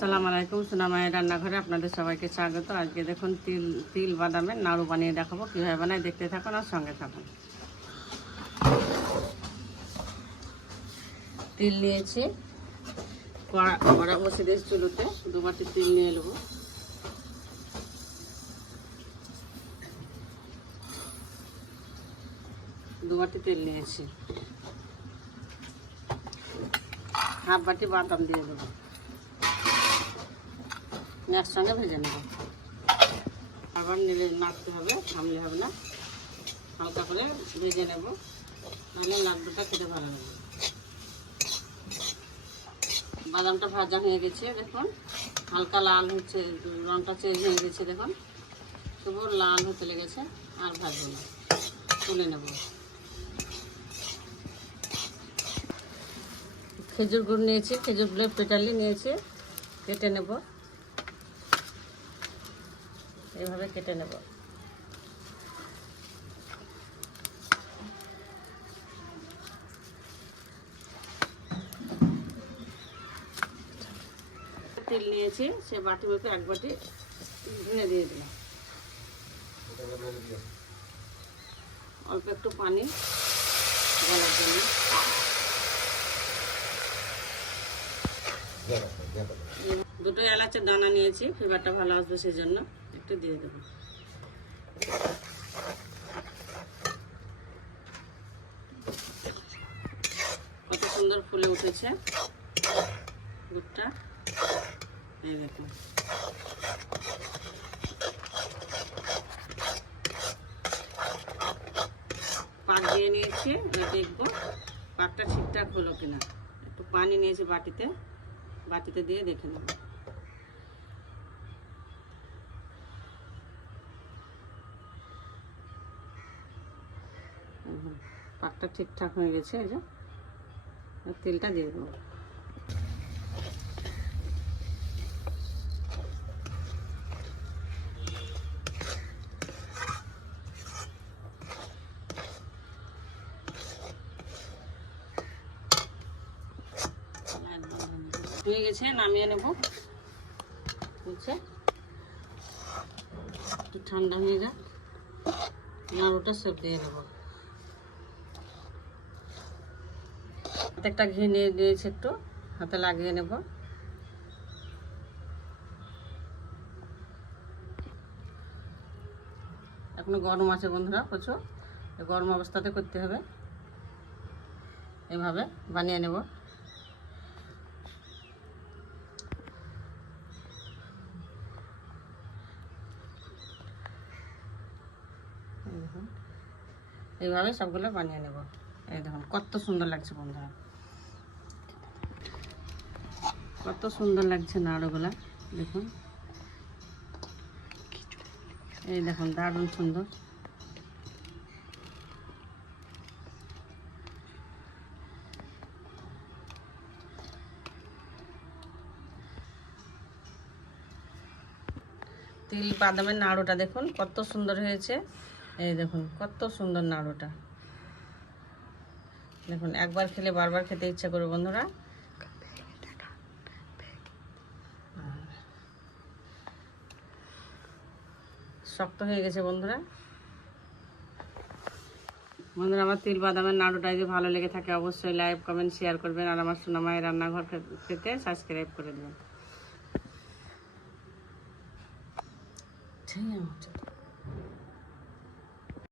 আসসালামু আলাইকুম, সোনামায়ের রান্নাঘরে আপনাদের সবাইকে স্বাগত। আজকে দেখুন তিল বাদামের নাড়ু বানিয়ে দেখাবো, কীভাবে বানায় দেখতে থাকুন আর সঙ্গে থাকুন। তিল নিয়েছি, কড়া বসে দিয়েছি চুলোতে, 2 বাটি তিল নিয়ে নেবো। দু বাটি তেল নিয়েছি, 1/2 বাটি বাদাম দিয়ে দেবো, একসঙ্গে ভেজে নেব। আবার নেড়ে নাড়তে হবে, থামলে হবে না, হালকা করে ভেজে নেব, নাহলে লাড্ডুটা খেতে ভালো লাগবে। বাদামটা ভাজা হয়ে গেছে, দেখুন হালকা লাল হচ্ছে, রঙটা চেঞ্জ হয়ে গেছে, দেখুন শুধু লাল হতে লেগেছে। আর ভাজবো না, তুলে নেব। খেজুর গুড় নিয়েছি, খেজুরগুলো পেটালি নিয়েছি, কেটে নেব, এইভাবে কেটে নেব। তিল নিয়েছি, সে বাটি মতো 1 বাটি ধুয়ে দিয়ে দিলাম, অল্প একটু পানি গলার জন্য। দুটো এলাচের দানা নিয়েছি, ফ্লেভারটা ভালো আসবে সেই জন্য একটু দিয়ে দেবো। কত সুন্দর ফুলে উঠেছে দুধটা, এই দেখুন। পাক দিয়ে নিয়েছি, দেখবো পাকটা ঠিকঠাক হলো কিনা। একটু পানি নিয়েছি বাটিতে দিয়ে দেখে নেব। পাকটা ঠিকঠাক হয়ে গেছে, এই যে তেলটা দিয়ে দেবো। হয়ে গেছে, নামিয়ে নেব। বুঝছে, একটু ঠান্ডা হয়ে যাক, নাড়ুটা সেপ দিয়ে নেব। হাতে একটা ঘি নিয়ে দিয়েছি, একটু হাতে লাগিয়ে নেব। এখনো গরম আছে বন্ধুরা, প্রচুর গরম অবস্থাতে করতে হবে। এভাবে বানিয়ে নেব। এইভাবে সবগুলো বানিয়ে নেব। এই দেখুন কত সুন্দর লাগছে বন্ধুরা, কত সুন্দর লাগছে নাড়ুগুলা, দেখুন। এই দেখুন দারুণ সুন্দর। তিল বাদামের নাড়ুটা দেখুন কত সুন্দর হয়েছে। এই দেখুন কত সুন্দর নাড়ুটা, দেখুন একবার খেলে বারবার খেতে ইচ্ছা করবে বন্ধুরা। শক্ত হয়ে গেছে বন্ধুরা। আমার তিল বাদামের নাড়ুটা যদি ভালো লেগে থাকে অবশ্যই লাইক কমেন্ট শেয়ার করবেন, আর আমার সোনামায়ের রান্নাঘর পেতে সাবস্ক্রাইব করে দেবেন। ঠিক আছে।